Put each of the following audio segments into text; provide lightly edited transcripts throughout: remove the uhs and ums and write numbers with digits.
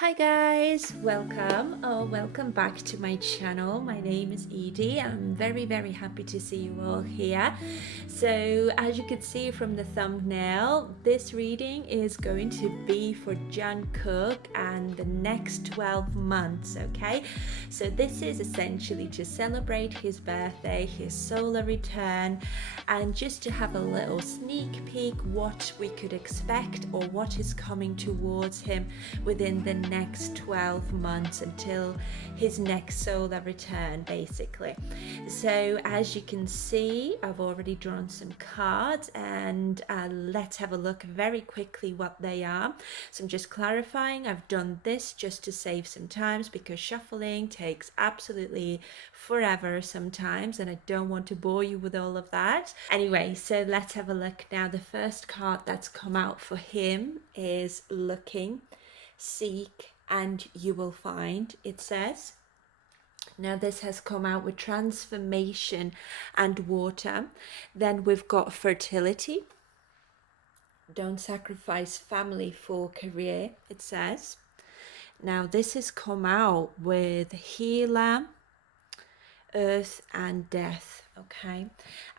Hi guys, welcome back to my channel. My name is Edie. I'm very happy to see you all here. So as you can see from the thumbnail, this reading is going to be for Jungkook and the next 12 months, okay? So this is essentially to celebrate his birthday, his solar return, and just to have a little sneak peek what we could expect or what is coming towards him within the next 12 months until his next solar return, basically. So as you can see, I've already drawn some cards, and let's have a look very quickly what they are. So I'm just clarifying, I've done this just to save some time because shuffling takes absolutely forever sometimes, and I don't want to bore you with all of that. Anyway, so let's have a look now. The first card that's come out for him is Looking, Seek, and You Will Find, it says. Now this has come out with transformation and water. Then we've got fertility. Don't sacrifice family for career, it says. Now this has come out with healer, earth, and death, okay?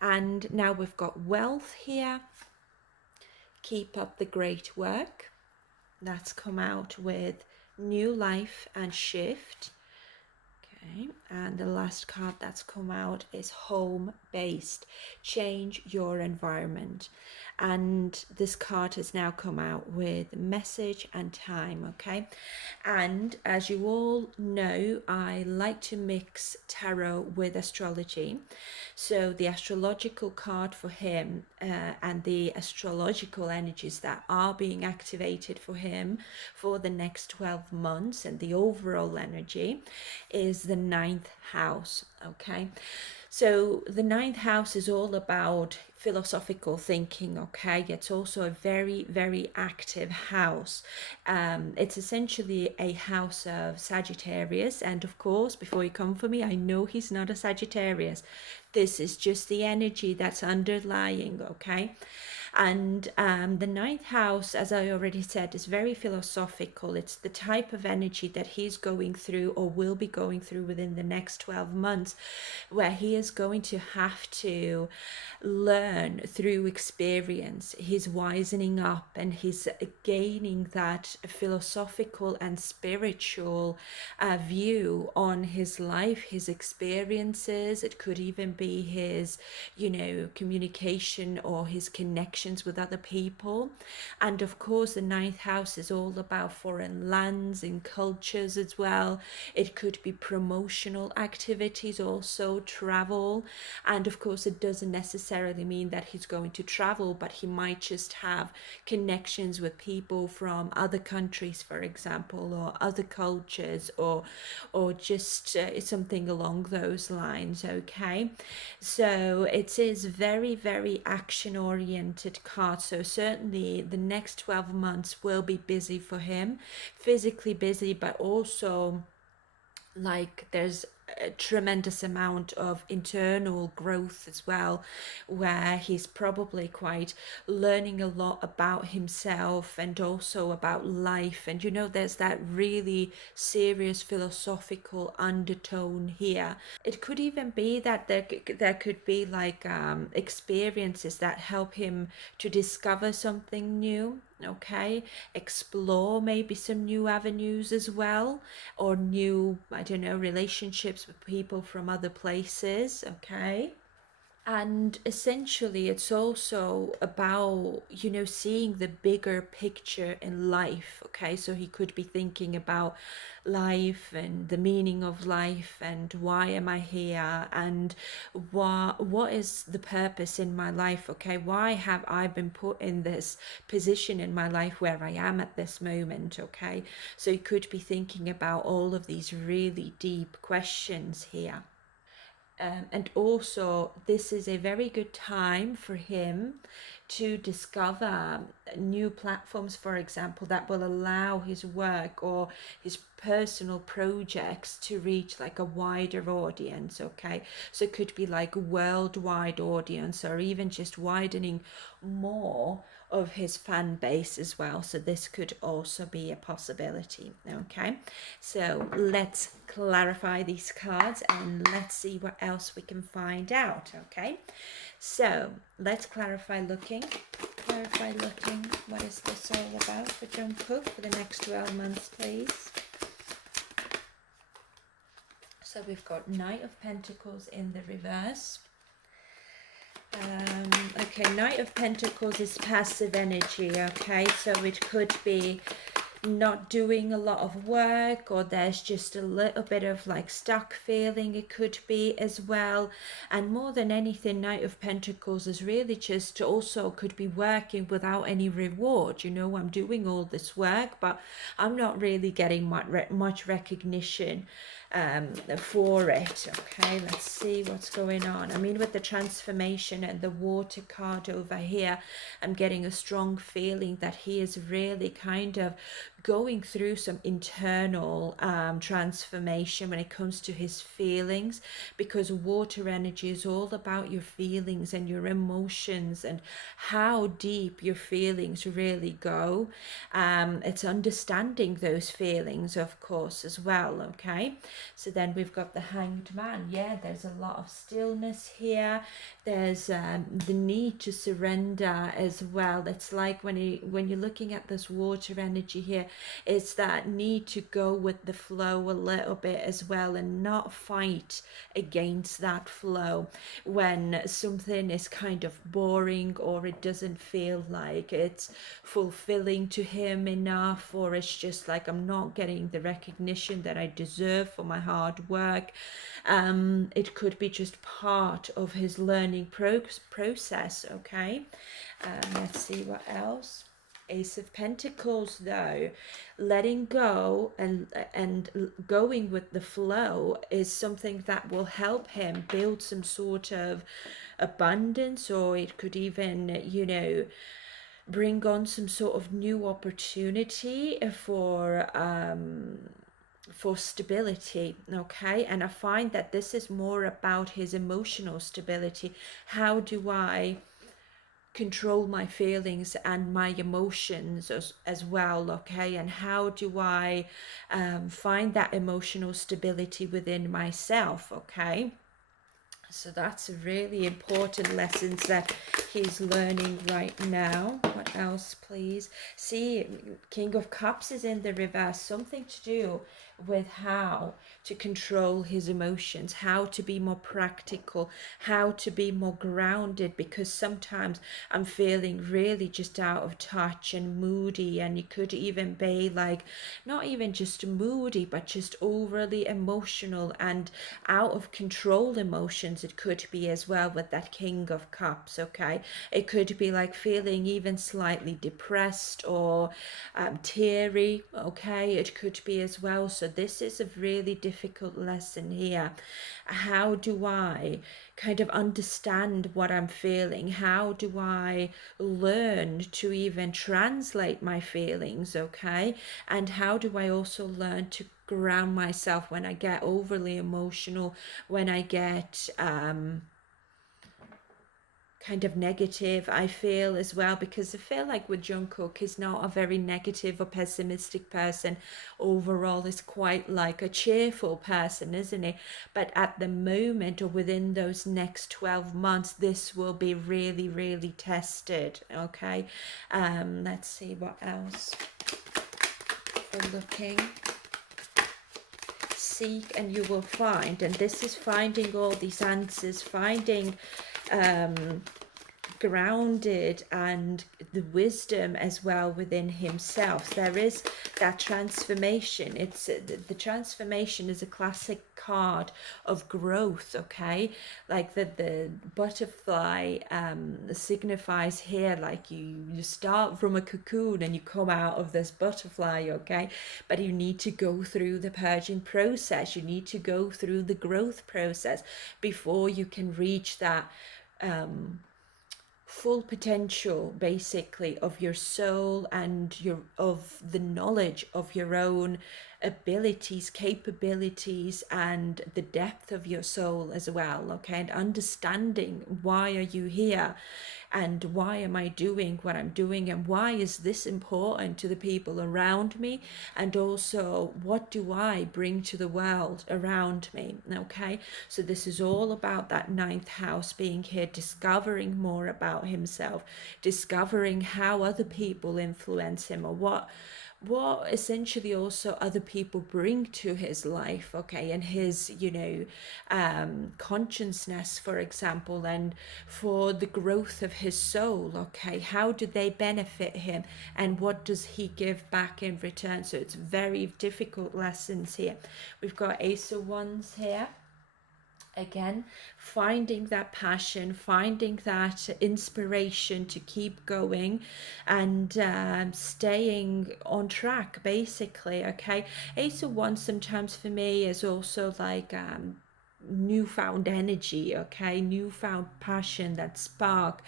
And now we've got wealth here. Keep up the great work. That's come out with new life and shift. Okay, and the last card that's come out is home based. Change your environment. And this card has now come out with message and time, okay? And as you all know, I like to mix tarot with astrology. So the astrological card for him and the astrological energies that are being activated for him for the next 12 months and the overall energy is the ninth house, okay? So the ninth house is all about philosophical thinking, okay? It's also a very active house. It's essentially a house of Sagittarius, and of course, before you come for me, I know he's not a Sagittarius. This is just the energy that's underlying, okay? And the ninth house, as I already said, is very philosophical. It's the type of energy that he's going through or will be going through within the next 12 months, where he is going to have to learn through experience. He's wisening up and he's gaining that philosophical and spiritual view on his life, his experiences. It could even be his, communication or his connections with other people. And of course, the ninth house is all about foreign lands and cultures as well. It could be promotional activities, also travel. And of course, it doesn't necessarily mean that he's going to travel, but he might just have connections with people from other countries, for example, or other cultures, or just something along those lines, okay? So it is very action oriented card. So certainly the next 12 months will be busy for him, physically busy, but also like there's a tremendous amount of internal growth as well, where he's probably quite learning a lot about himself and also about life. And there's that really serious philosophical undertone here. It could even be that there could be like experiences that help him to discover something new, okay? Explore maybe some new avenues as well, or new, I don't know, relationships with people from other places, okay? And essentially, it's also about, seeing the bigger picture in life. Okay, so he could be thinking about life and the meaning of life and why am I here and what is the purpose in my life. Okay, why have I been put in this position in my life where I am at this moment. Okay, so he could be thinking about all of these really deep questions here. And also, this is a very good time for him to discover new platforms, for example, that will allow his work or his personal projects to reach like a wider audience, okay? So it could be like a worldwide audience, or even just widening more of his fan base as well. So this could also be a possibility. Okay, so let's clarify these cards and let's see what else we can find out. Okay, so let's clarify looking. What is this all about for Jungkook for the next 12 months, please? So we've got Knight of Pentacles in the reverse. Okay, Knight of Pentacles is passive energy, okay? So it could be not doing a lot of work, or there's just a little bit of like stuck feeling, it could be as well. And more than anything, Knight of Pentacles is really just also could be working without any reward. You know, I'm doing all this work, but I'm not really getting much recognition for it. Okay, let's see what's going on. I mean, with the transformation and the water card over here, I'm getting a strong feeling that he is really kind of going through some internal transformation when it comes to his feelings, because water energy is all about your feelings and your emotions and how deep your feelings really go. It's understanding those feelings, of course, as well. Okay, so then we've got the Hanged Man. Yeah, there's a lot of stillness here. There's the need to surrender as well. It's like when you're looking at this water energy here, it's that need to go with the flow a little bit as well and not fight against that flow when something is kind of boring, or it doesn't feel like it's fulfilling to him enough, or it's just like I'm not getting the recognition that I deserve for my hard work. It could be just part of his learning process. Okay, let's see what else. Ace of Pentacles, though, letting go and going with the flow is something that will help him build some sort of abundance, or it could even, you know, bring on some sort of new opportunity for stability. Okay, and I find that this is more about his emotional stability. How do I control my feelings and my emotions as well? Okay, and how do I find that emotional stability within myself? Okay, so that's really important lessons that he's learning right now. What else, please? See, King of Cups is in the reverse. Something to do with how to control his emotions, how to be more practical, how to be more grounded, because sometimes I'm feeling really just out of touch and moody, and you could even be like not even just moody, but just overly emotional and out of control emotions. It could be as well with that King of Cups. Okay, it could be like feeling even slightly depressed or teary. Okay, it could be as well. So this is a really difficult lesson here. How do I kind of understand what I'm feeling? How do I learn to even translate my feelings? Okay, and how do I also learn to ground myself when I get overly emotional, when I get kind of negative, I feel as well, because I feel like with Jungkook, he's not a very negative or pessimistic person overall. He's quite like a cheerful person, isn't he? But at the moment, or within those next 12 months, this will be really, really tested. Okay, let's see what else we're looking. Seek and you will find, and this is finding all these answers, finding grounded and the wisdom as well within himself. There is that transformation. It's the transformation is a classic card of growth. Okay, like the butterfly signifies here, like you start from a cocoon and you come out of this butterfly. Okay, but you need to go through the purging process, you need to go through the growth process before you can reach that full potential, basically, of your soul and of the knowledge of your own abilities, capabilities, and the depth of your soul as well, okay? And understanding, why are you here, and why am I doing what I'm doing, and why is this important to the people around me, and also what do I bring to the world around me, okay? So this is all about that ninth house being here, discovering more about himself, discovering how other people influence him, or what essentially also other people bring to his life, okay, and his, consciousness, for example, and for the growth of his soul, okay, how do they benefit him, and what does he give back in return? So it's very difficult lessons here. We've got Ace of Wands here. Again, finding that passion, finding that inspiration to keep going, and staying on track, basically, okay? Ace of Wands sometimes for me is also like newfound energy, okay, newfound passion, that spark,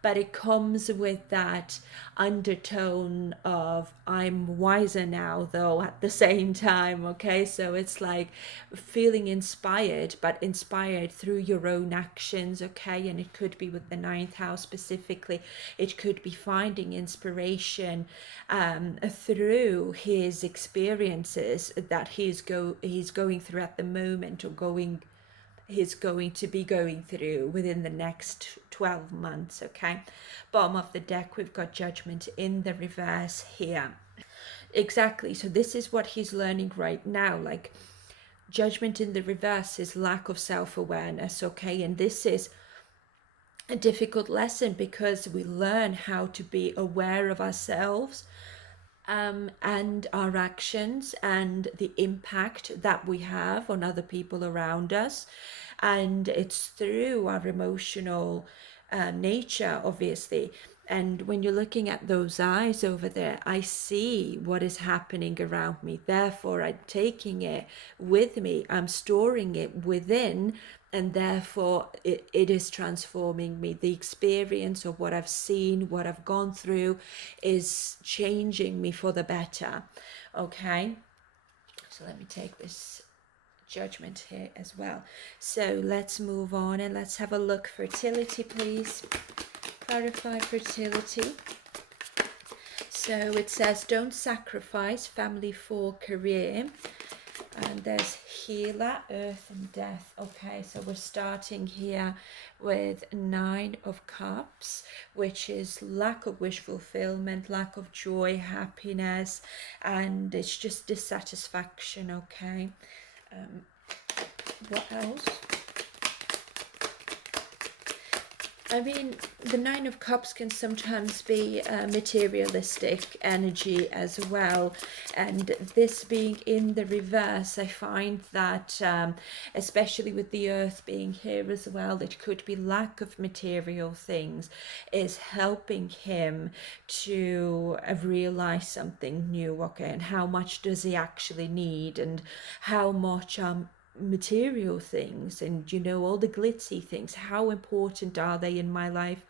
but it comes with that undertone of I'm wiser now though at the same time, okay? So it's like feeling inspired, but inspired through your own actions, okay? And it could be with the ninth house specifically, it could be finding inspiration through his experiences that he's going through at the moment, or he's going to be going through within the next 12 months, okay? Bottom of the deck, we've got Judgment in the reverse here. Exactly, so this is what he's learning right now, like Judgment in the reverse is lack of self-awareness, okay? And this is a difficult lesson because we learn how to be aware of ourselves, and our actions, and the impact that we have on other people around us. And it's through our emotional nature, obviously. And when you're looking at those eyes over there, I see what is happening around me. Therefore, I'm taking it with me. I'm storing it within, and therefore it is transforming me. The experience of what I've seen, what I've gone through, is changing me for the better. Okay, so let me take this Judgment here as well. So let's move on and let's have a look. Fertility, please. Clarify fertility. So it says don't sacrifice family for career. And there's healer, earth and death. Okay, so we're starting here with 9 of Cups, which is lack of wish fulfillment, lack of joy, happiness, and it's just dissatisfaction, okay? What else? I mean, the 9 of Cups can sometimes be materialistic energy as well. And this being in the reverse, I find that, especially with the earth being here as well, it could be lack of material things is helping him to realize something new, okay? And how much does he actually need, and how much material things, and all the glitzy things, how important are they in my life?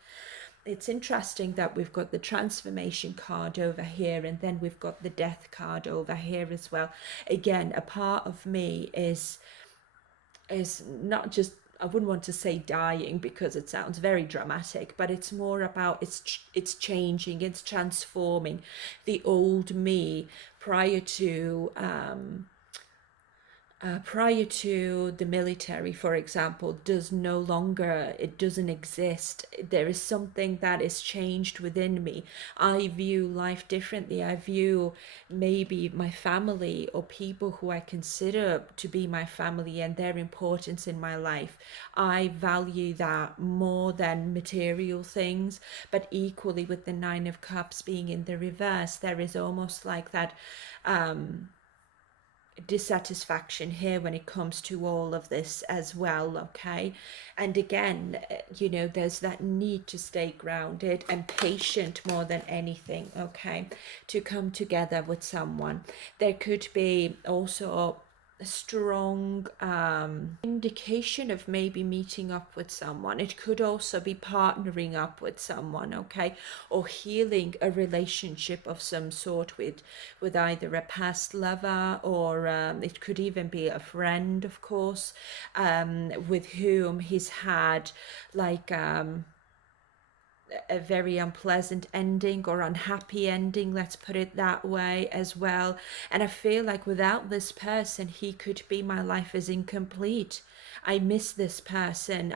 It's interesting that we've got the transformation card over here, and then we've got the death card over here as well. Again, a part of me is not just, I wouldn't want to say dying because it sounds very dramatic, but it's more about it's changing, it's transforming. The old me prior to the military, for example, it doesn't exist. There is something that is changed within me. I view life differently. I view maybe my family, or people who I consider to be my family, and their importance in my life. I value that more than material things. But equally, with the 9 of Cups being in the reverse, there is almost like that dissatisfaction here when it comes to all of this as well, okay? And again, there's that need to stay grounded and patient more than anything, okay, to come together with someone. There could be also strong indication of maybe meeting up with someone. It could also be partnering up with someone, okay, or healing a relationship of some sort with either a past lover, or it could even be a friend, of course, with whom he's had like a very unpleasant ending or unhappy ending, let's put it that way as well. And I feel like without this person, he could be, my life is incomplete. I miss this person.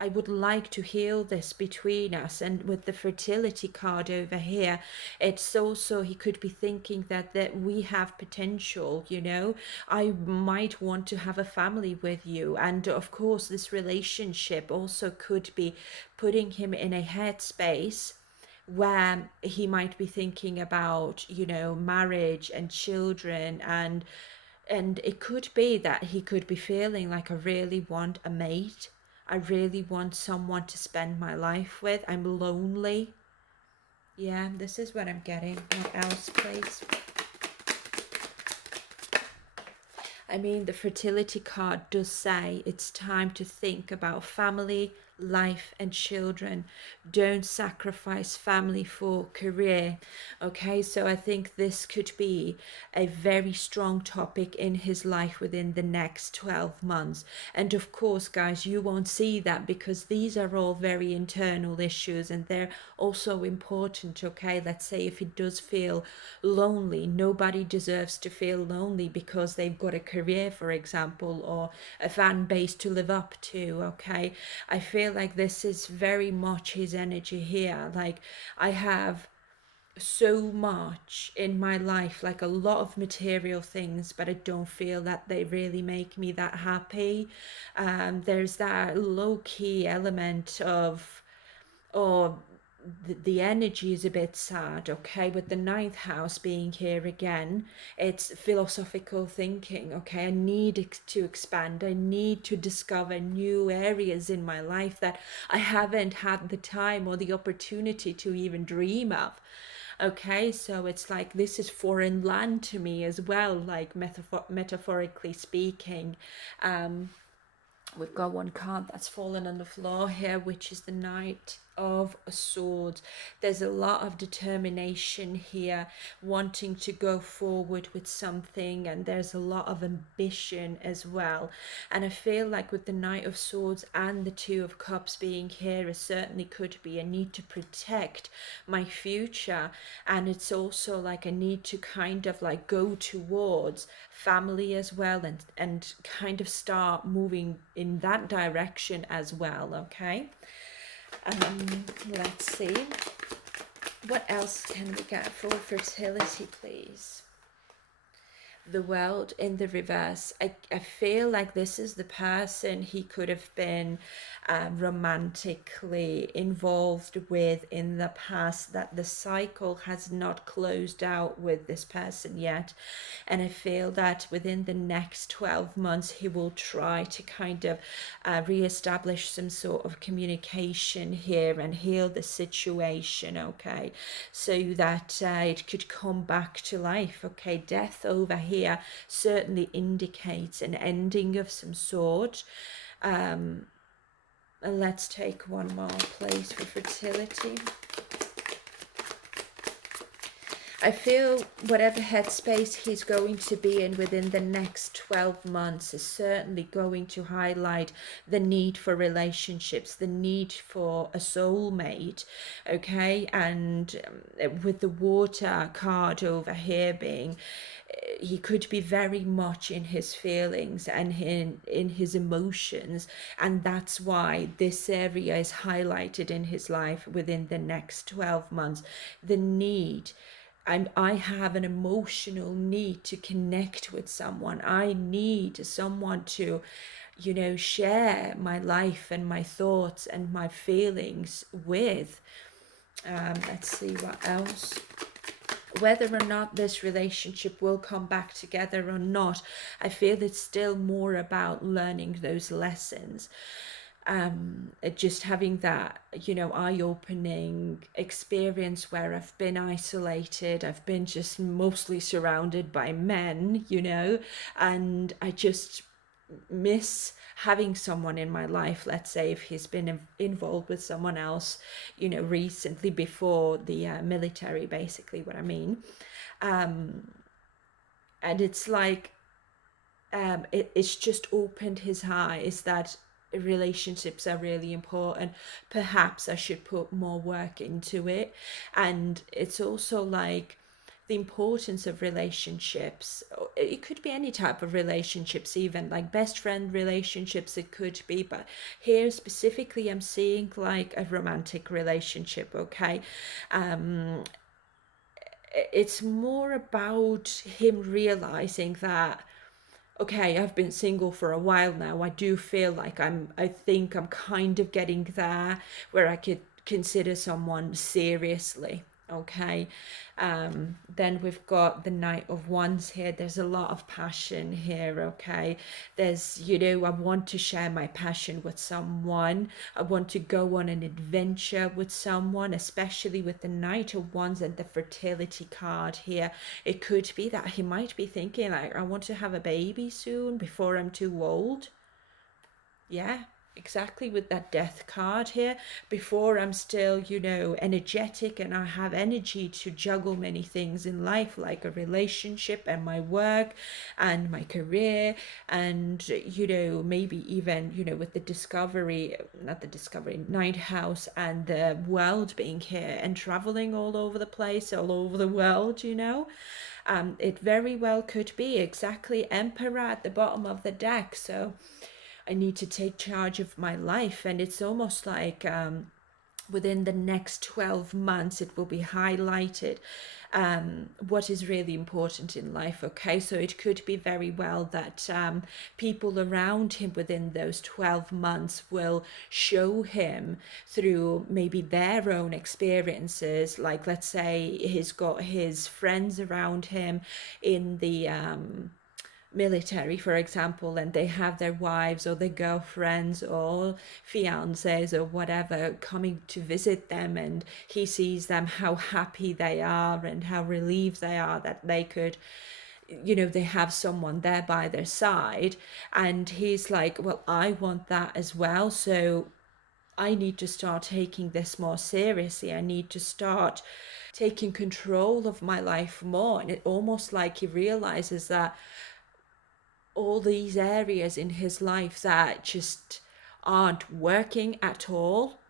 I would like to heal this between us. And with the fertility card over here, it's also, he could be thinking that we have potential, you know. I might want to have a family with you. And of course, this relationship also could be putting him in a headspace where he might be thinking about, you know, marriage and children, and it could be that he could be feeling like, I really want a mate. I really want someone to spend my life with. I'm lonely. Yeah, this is what I'm getting. What else, please? I mean, the fertility card does say it's time to think about family, life and children. Don't sacrifice family for career. Okay, so I think this could be a very strong topic in his life within the next 12 months. And of course, guys, you won't see that because these are all very internal issues and they're also important. Okay, let's say if he does feel lonely, nobody deserves to feel lonely because they've got a career, for example, or a fan base to live up to. Okay, I feel like this is very much his energy here. Like, I have so much in my life, like a lot of material things, but I don't feel that they really make me that happy. There's that low-key element of, or the energy is a bit sad, okay, with the ninth house being here again. It's philosophical thinking, okay. I need to expand. I need to discover new areas in my life that I haven't had the time or the opportunity to even dream of. Okay, so it's like this is foreign land to me as well, like metaphorically speaking. We've got one card that's fallen on the floor here, which is the Knight of Swords. There's a lot of determination here, wanting to go forward with something, and there's a lot of ambition as well. And I feel like with the Knight of Swords and the Two of Cups being here, it certainly could be a need to protect my future. And it's also like a need to kind of like go towards family as well, and kind of start moving in that direction as well. Okay, let's see, what else can we get for fertility, please? The World in the reverse. I feel like this is the person he could have been romantically involved with in the past, that the cycle has not closed out with this person yet. And I feel that within the next 12 months he will try to kind of re-establish some sort of communication here and heal the situation, okay, so that it could come back to life. Okay, death over here certainly indicates an ending of some sort. And let's take one more, please, for fertility. I feel whatever headspace he's going to be in within the next 12 months is certainly going to highlight the need for relationships, the need for a soulmate, okay? And with the water card over here being, he could be very much in his feelings and in his emotions, and that's why this area is highlighted in his life within the next 12 months. The need, I have an emotional need to connect with someone. I need someone to, you know, share my life and my thoughts and my feelings with. Let's see what else. Whether or not this relationship will come back together or not, I feel it's still more about learning those lessons. just having that, you know, eye-opening experience where I've been isolated, I've been just mostly surrounded by men, you know, and I just miss having someone in my life. Let's say if he's been involved with someone else, you know, recently before the military, basically what I mean. And it's like it's just opened his eyes that relationships are really important. Perhaps I should put more work into it. And it's also like the importance of relationships. It could be any type of relationships, even like best friend relationships, it could be, but here specifically I'm seeing like a romantic relationship. Okay, it's more about him realizing that, okay, I've been single for a while now. I do feel like I think I'm kind of getting there where I could consider someone seriously. Okay. Then we've got the Knight of Wands here. There's a lot of passion here. Okay. There's, you know, I want to share my passion with someone. I want to go on an adventure with someone, especially with the Knight of Wands and the fertility card here. It could be that he might be thinking, like, I want to have a baby soon before I'm too old. Yeah, exactly, with that death card here. Before I'm still, you know, energetic and I have energy to juggle many things in life, like a relationship and my work and my career. And, you know, maybe even, you know, with the discovery, not the discovery, ninth house and the world being here and traveling all over the place, all over the world, you know. It very well could be exactly Emperor at the bottom of the deck. So I need to take charge of my life. And it's almost like within the next 12 months, it will be highlighted what is really important in life. Okay, so it could be very well that people around him within those 12 months will show him through maybe their own experiences. Like, let's say he's got his friends around him in the military, for example, and they have their wives or their girlfriends or fiancés or whatever coming to visit them, and he sees them, how happy they are and how relieved they are that they could, you know, they have someone there by their side. And he's like, well, I want that as well, so I need to start taking this more seriously. I need to start taking control of my life more. And it almost like he realizes that all these areas in his life that just aren't working at all,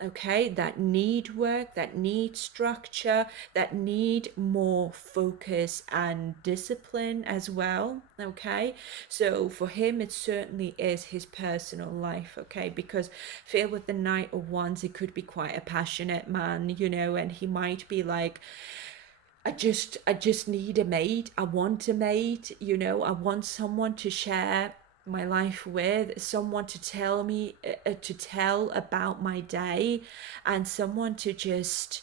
okay, that need work, that need structure, that need more focus and discipline as well. Okay, so for him it certainly is his personal life. Okay, because feel with the Knight of Wands, he could be quite a passionate man, you know, and he might be like, I just need a mate. I want a mate, you know, I want someone to share my life with, someone to tell me, to tell about my day, and someone to just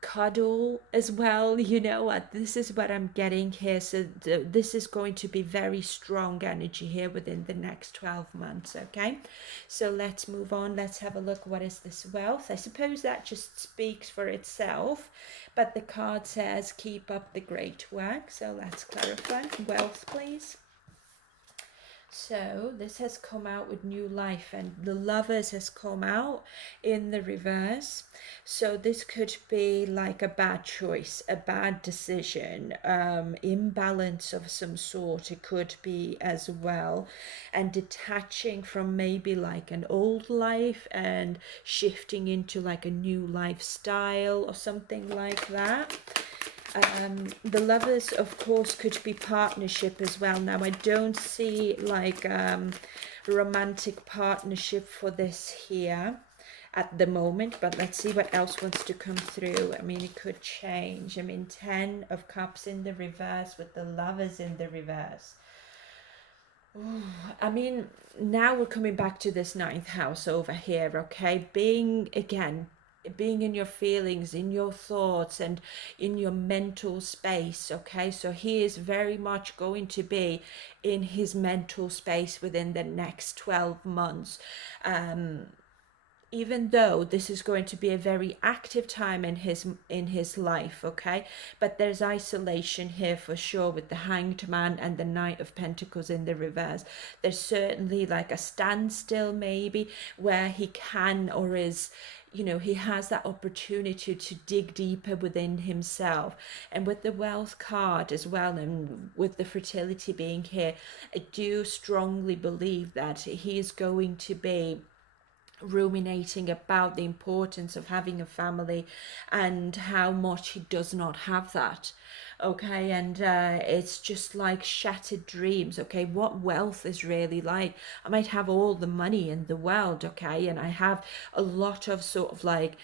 cuddle as well, you know. This is what I'm getting here. So this is going to be very strong energy here within the next 12 months. Okay, so let's move on. Let's have a look. What is this wealth? I suppose that just speaks for itself, but the card says keep up the great work. So let's clarify. Wealth, please. So this has come out with new life, and the Lovers has come out in the reverse. So this could be like a bad choice, a bad decision, imbalance of some sort. It could be as well, and detaching from maybe like an old life and shifting into like a new lifestyle or something like that. The Lovers, of course, could be partnership as well. Now, I don't see like romantic partnership for this here at the moment, but let's see what else wants to come through. I mean, it could change. I mean, 10 of Cups in the reverse with the Lovers in the reverse. Ooh, I mean, now we're coming back to this ninth house over here, okay? Being, again, being in your feelings, in your thoughts, and in your mental space. Okay, so he is very much going to be in his mental space within the next 12 months. Even though this is going to be a very active time in his life, okay, but there's isolation here for sure with the Hanged Man and the Knight of Pentacles in the reverse. There's certainly like a standstill maybe where he can, or is, you know, he has that opportunity to dig deeper within himself. And with the Wealth card as well, and with the fertility being here, I do strongly believe that he is going to be ruminating about the importance of having a family and how much he does not have that. Okay, and it's just like shattered dreams. Okay, what wealth is really like. I might have all the money in the world, okay, and I have a lot of sort of like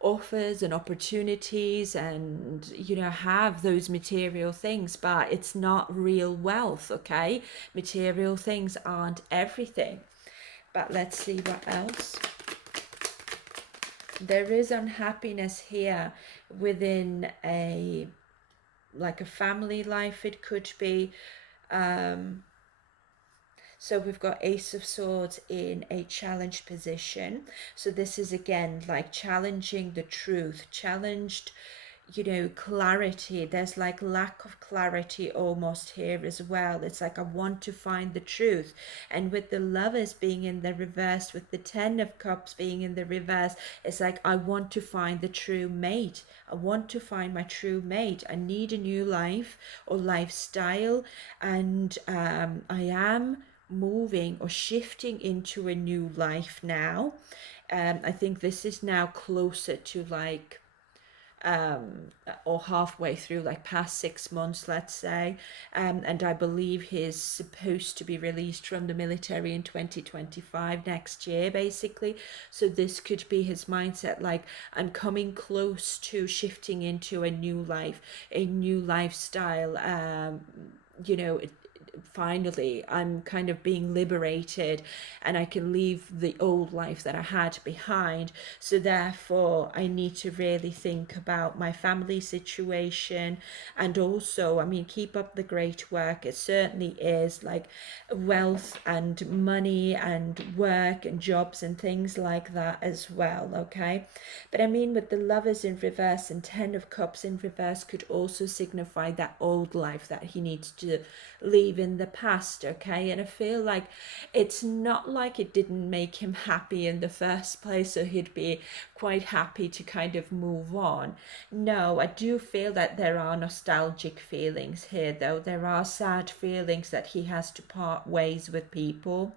offers and opportunities, and you know, have those material things, but it's not real wealth. Okay, material things aren't everything. But let's see what else. There is unhappiness here within a, like a family life, it could be. So we've got Ace of Swords in a challenged position. So this is again like challenging the truth, challenged, you know, clarity. There's like lack of clarity almost here as well. It's like I want to find the truth. And with the Lovers being in the reverse, with the Ten of Cups being in the reverse, it's like I want to find the true mate. I want to find my true mate. I need a new life or lifestyle, and I am moving or shifting into a new life now. I think this is now closer to like or halfway through, like past 6 months, let's say. And I believe he's supposed to be released from the military in 2025, next year, basically. So this could be his mindset, like I'm coming close to shifting into a new life, a new lifestyle. You know, finally I'm kind of being liberated, and I can leave the old life that I had behind. So therefore I need to really think about my family situation. And also, I mean, keep up the great work. It certainly is like wealth and money and work and jobs and things like that as well. Okay, but I mean, with the Lovers in reverse and Ten of Cups in reverse could also signify that old life that he needs to leave in the past. Okay, and I feel like it's not like it didn't make him happy in the first place, so he'd be quite happy to kind of move on. No, I do feel that there are nostalgic feelings here, though. There are sad feelings that he has to part ways with people,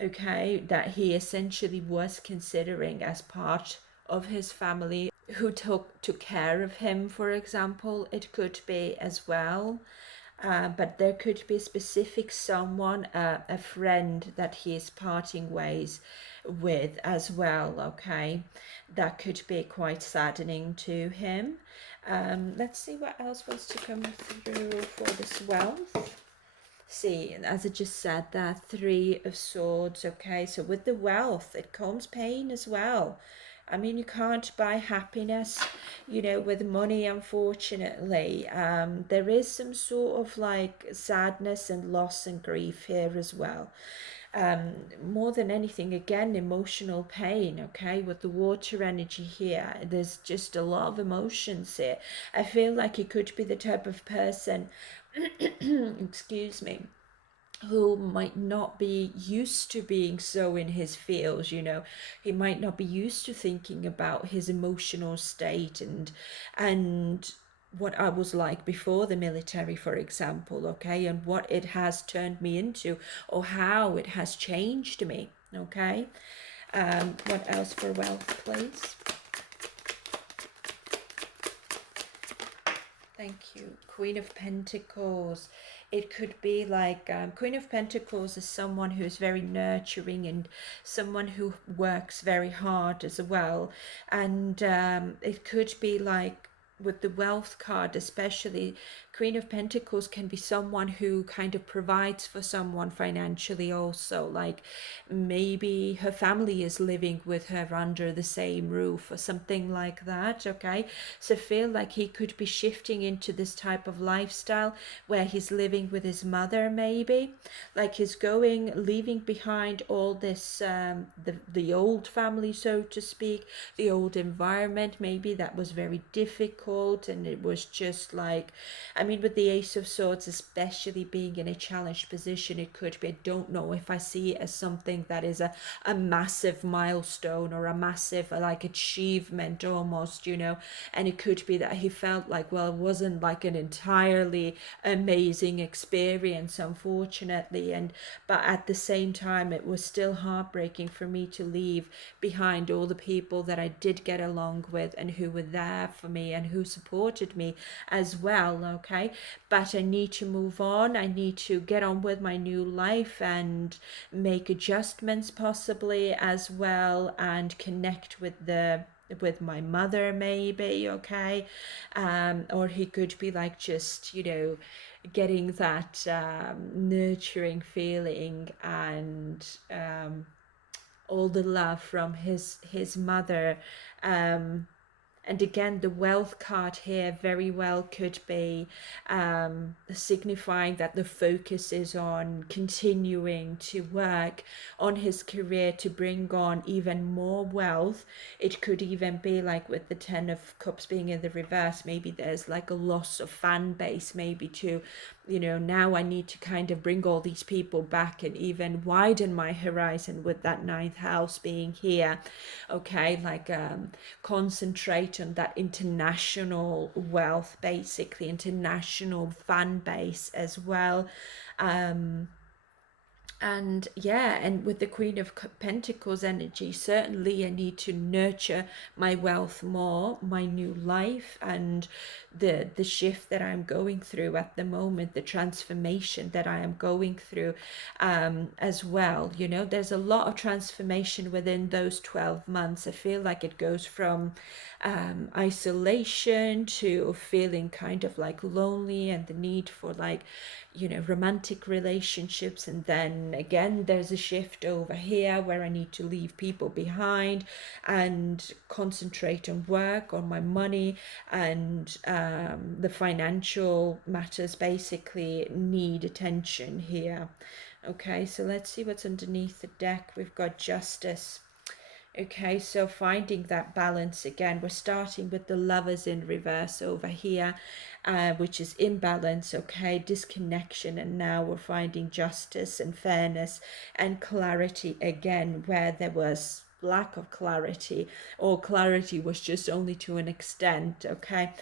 okay, that he essentially was considering as part of his family, who took care of him, for example. It could be as well. But there could be a specific someone, a friend that he is parting ways with as well, okay? That could be quite saddening to him. Let's see what else wants to come through for this wealth. See, as I just said, that Three of Swords, okay? So with the wealth, it comes pain as well. I mean, you can't buy happiness, you know, with money, unfortunately. There is some sort of like sadness and loss and grief here as well. More than anything, again, emotional pain, okay? With the water energy here, there's just a lot of emotions here. I feel like he could be the type of person, excuse me, who might not be used to being so in his feels. You know, he might not be used to thinking about his emotional state and what I was like before the military, for example, okay, and what it has turned me into, or how it has changed me, okay. What else for wealth, please? Thank you. Queen of Pentacles. It could be like Queen of Pentacles is someone who is very nurturing and someone who works very hard as well. And it could be like with the wealth card especially, Queen of Pentacles can be someone who kind of provides for someone financially also, like maybe her family is living with her under the same roof or something like that. Okay, so feel like he could be shifting into this type of lifestyle where he's living with his mother, maybe like he's going, leaving behind all this the old family, so to speak, the old environment maybe that was very difficult, and it was just like, I mean, with the Ace of Swords especially being in a challenged position, it could be, I don't know if I see it as something that is a massive milestone or a massive like achievement almost, you know, and it could be that he felt like, well, it wasn't like an entirely amazing experience, unfortunately, and but at the same time it was still heartbreaking for me to leave behind all the people that I did get along with and who were there for me and who supported me as well. Okay, but I need to move on. I need to get on with my new life and make adjustments possibly as well, and connect with my mother maybe. Okay, or he could be like, just, you know, getting that nurturing feeling and all the love from his mother. And again, the wealth card here very well could be signifying that the focus is on continuing to work on his career to bring on even more wealth. It could even be like with the Ten of Cups being in the reverse, maybe there's like a loss of fan base, maybe to, you know, now I need to kind of bring all these people back and even widen my horizon with that ninth house being here. Okay, like concentrate on that international wealth, basically international fan base as well. And yeah, and with the Queen of Pentacles energy, certainly I need to nurture my wealth more, my new life, and the shift that I'm going through at the moment, the transformation that I am going through as well. You know, there's a lot of transformation within those 12 months. I feel like it goes from isolation to feeling kind of like lonely and the need for like, you know, romantic relationships, and then again there's a shift over here where I need to leave people behind and concentrate on work, on my money, and the financial matters basically need attention here. Okay, so let's see what's underneath the deck. We've got Justice. Okay, so finding that balance again. We're starting with the Lovers in reverse over here, which is imbalance, okay, disconnection, and now we're finding justice and fairness and clarity again, where there was lack of clarity, or clarity was just only to an extent. Okay,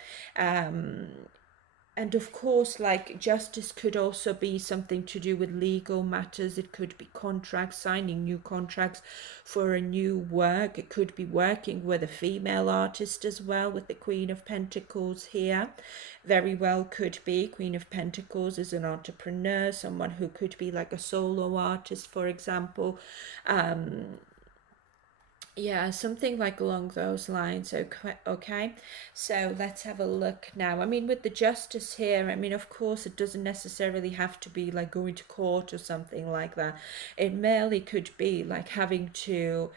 and of course, like, justice could also be something to do with legal matters. It could be contracts, signing new contracts for a new work. It could be working with a female artist as well, with the Queen of Pentacles here. Very well could be. Queen of Pentacles is an entrepreneur, someone who could be like a solo artist, for example. Yeah, something like along those lines. Okay, so let's have a look now. I mean, with the justice here, I mean, of course, it doesn't necessarily have to be like going to court or something like that. It merely could be like having to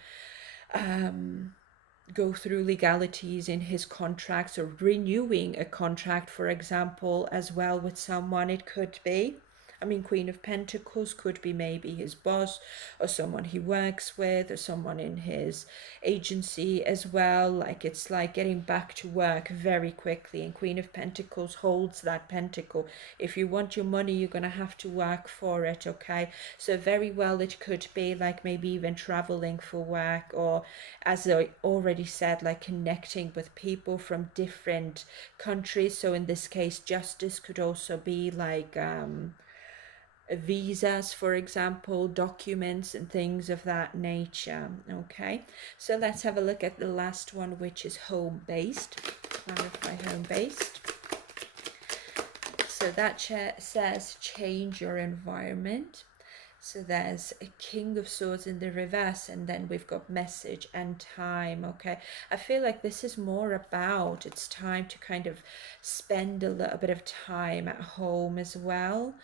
go through legalities in his contracts, or renewing a contract, for example, as well with someone. It could be, I mean, Queen of Pentacles could be maybe his boss, or someone he works with, or someone in his agency as well. Like, it's like getting back to work very quickly, and Queen of Pentacles holds that pentacle. If you want your money, you're going to have to work for it. Okay, so very well it could be like maybe even traveling for work, or, as I already said, like connecting with people from different countries. So in this case, justice could also be like visas, for example, documents and things of that nature. Okay, so let's have a look at the last one, which is home-based. Clarify home-based. So that says change your environment. So there's a King of Swords in the reverse, and then we've got message and time. Okay, I feel like this is more about it's time to kind of spend a little bit of time at home as well.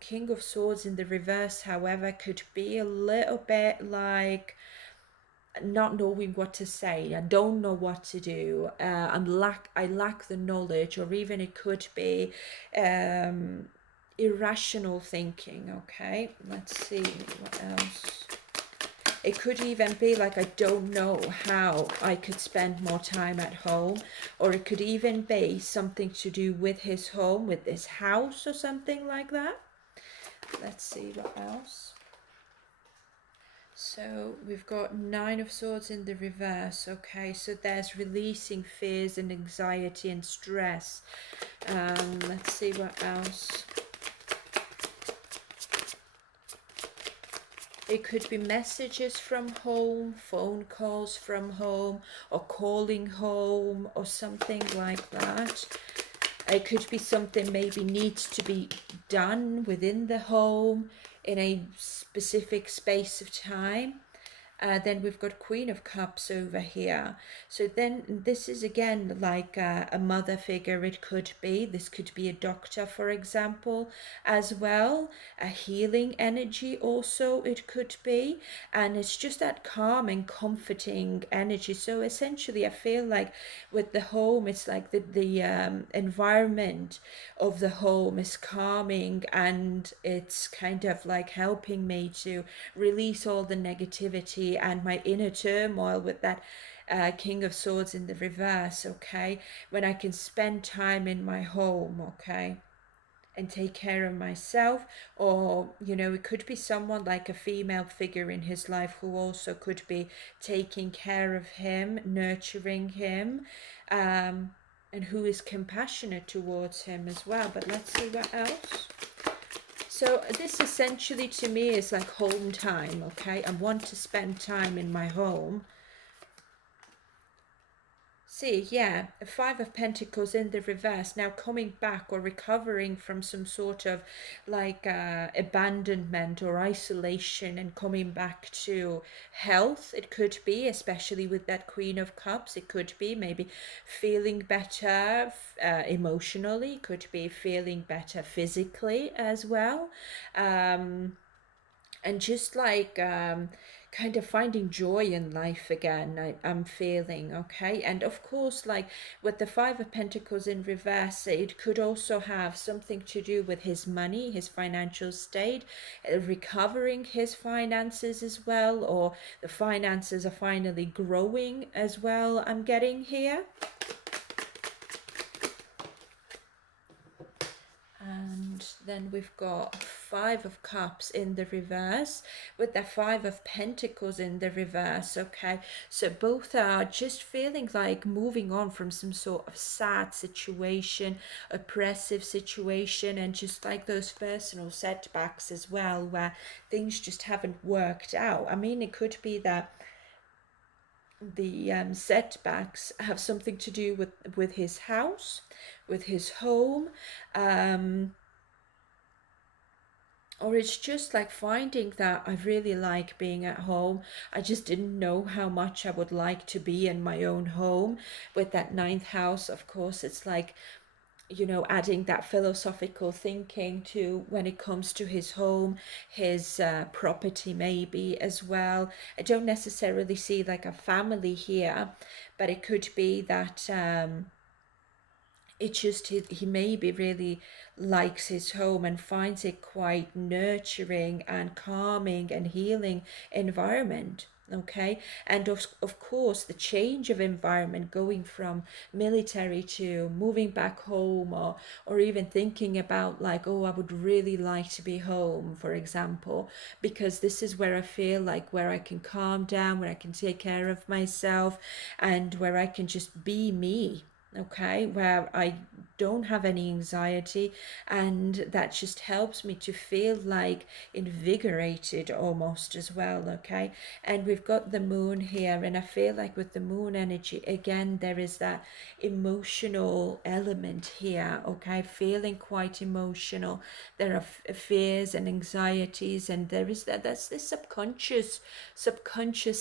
King of Swords in the reverse, however, could be a little bit like not knowing what to say. I don't know what to do. I lack the knowledge, or even it could be irrational thinking. Okay, let's see what else. It could even be like I don't know how I could spend more time at home, or it could even be something to do with his home, with this house or something like that. Let's see what else. So we've got Nine of Swords in the reverse. Okay, so there's releasing fears and anxiety and stress. Let's see what else. It could be messages from home, phone calls from home, or calling home, or something like that. It could be something maybe needs to be done within the home in a specific space of time. Then we've got Queen of Cups over here. So then this is again like a mother figure. It could be, this could be a doctor, for example, as well. A healing energy also it could be. And it's just that calm and comforting energy. So essentially I feel like with the home, it's like the environment of the home is calming, and it's kind of like helping me to release all the negativity and my inner turmoil with that King of Swords in the reverse. Okay, when I can spend time in my home, okay, and take care of myself. Or you know, it could be someone like a female figure in his life who also could be taking care of him, nurturing him, and who is compassionate towards him as well. But let's see what else. So this essentially to me is like home time. Okay, I want to spend time in my home. See, yeah, a Five of Pentacles in the reverse, now coming back or recovering from some sort of like abandonment or isolation, and coming back to health. It could be, especially with that Queen of Cups, it could be maybe feeling better emotionally, could be feeling better physically as well. And just like kind of finding joy in life again. I'm feeling okay. And of course, like with the Five of Pentacles in reverse, it could also have something to do with his money, his financial state, recovering his finances as well, or the finances are finally growing as well, I'm getting here. And then we've got Five of Cups in the reverse with the Five of Pentacles in the reverse. Okay, so both are just feeling like moving on from some sort of sad situation, oppressive situation, and just like those personal setbacks as well, where things just haven't worked out. I mean, it could be that the setbacks have something to do with his house, with his home, or it's just like finding that I really like being at home. I just didn't know how much I would like to be in my own home. With that ninth house, of course, it's like, you know, adding that philosophical thinking to when it comes to his home, his property maybe as well. I don't necessarily see like a family here, but it could be that it's just he maybe really likes his home and finds it quite nurturing and calming and healing environment. Okay, and of course the change of environment, going from military to moving back home, or even thinking about like, oh, I would really like to be home, for example, because this is where I feel like where I can calm down, where I can take care of myself, and where I can just be me. Okay, where I don't have any anxiety, and that just helps me to feel like invigorated almost as well. Okay, and we've got the moon here, and I feel like with the moon energy again, there is that emotional element here. Okay, feeling quite emotional. There are fears and anxieties, and that's this subconscious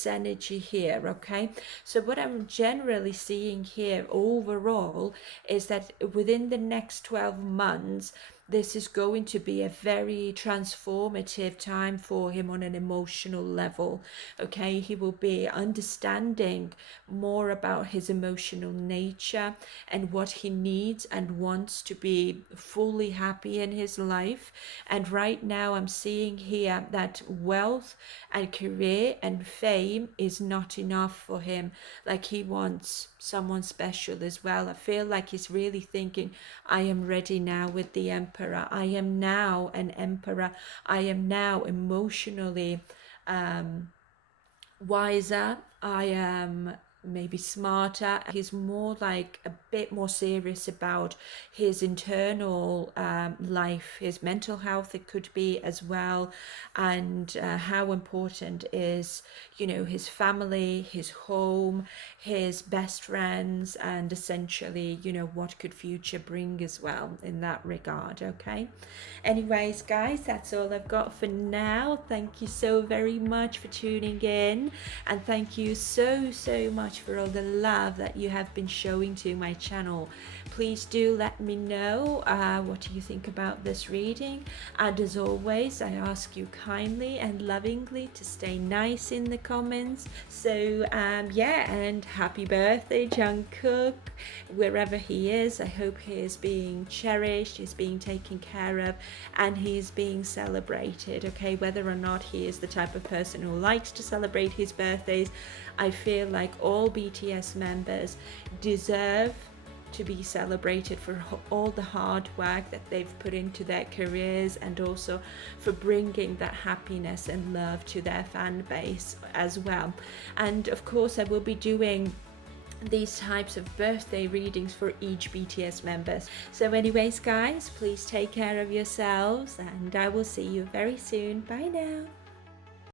energy here. Okay, so what I'm generally seeing here overall is that within the next 12 months, this is going to be a very transformative time for him on an emotional level. Okay, he will be understanding more about his emotional nature and what he needs and wants to be fully happy in his life. And right now I'm seeing here that wealth and career and fame is not enough for him. Like, he wants someone special as well. I feel like he's really thinking, I am ready now with the emperor. I am now an emperor. I am now emotionally wiser. I am maybe smarter. He's more like a bit more serious about his internal life, his mental health, it could be as well, and how important is, you know, his family, his home, his best friends, and essentially, you know, what could future bring as well in that regard. Okay, anyways guys, that's all I've got for now. Thank you so very much for tuning in, and thank you so much for all the love that you have been showing to my channel. Please do let me know what you think about this reading, and as always, I ask you kindly and lovingly to stay nice in the comments. So yeah, and happy birthday Jungkook, wherever he is. I hope he is being cherished, he's being taken care of, and he is being celebrated. Okay, whether or not he is the type of person who likes to celebrate his birthdays, I feel like all BTS members deserve to be celebrated for all the hard work that they've put into their careers, and also for bringing that happiness and love to their fan base as well. And of course, I will be doing these types of birthday readings for each BTS members. So anyways guys, please take care of yourselves, and I will see you very soon. Bye now.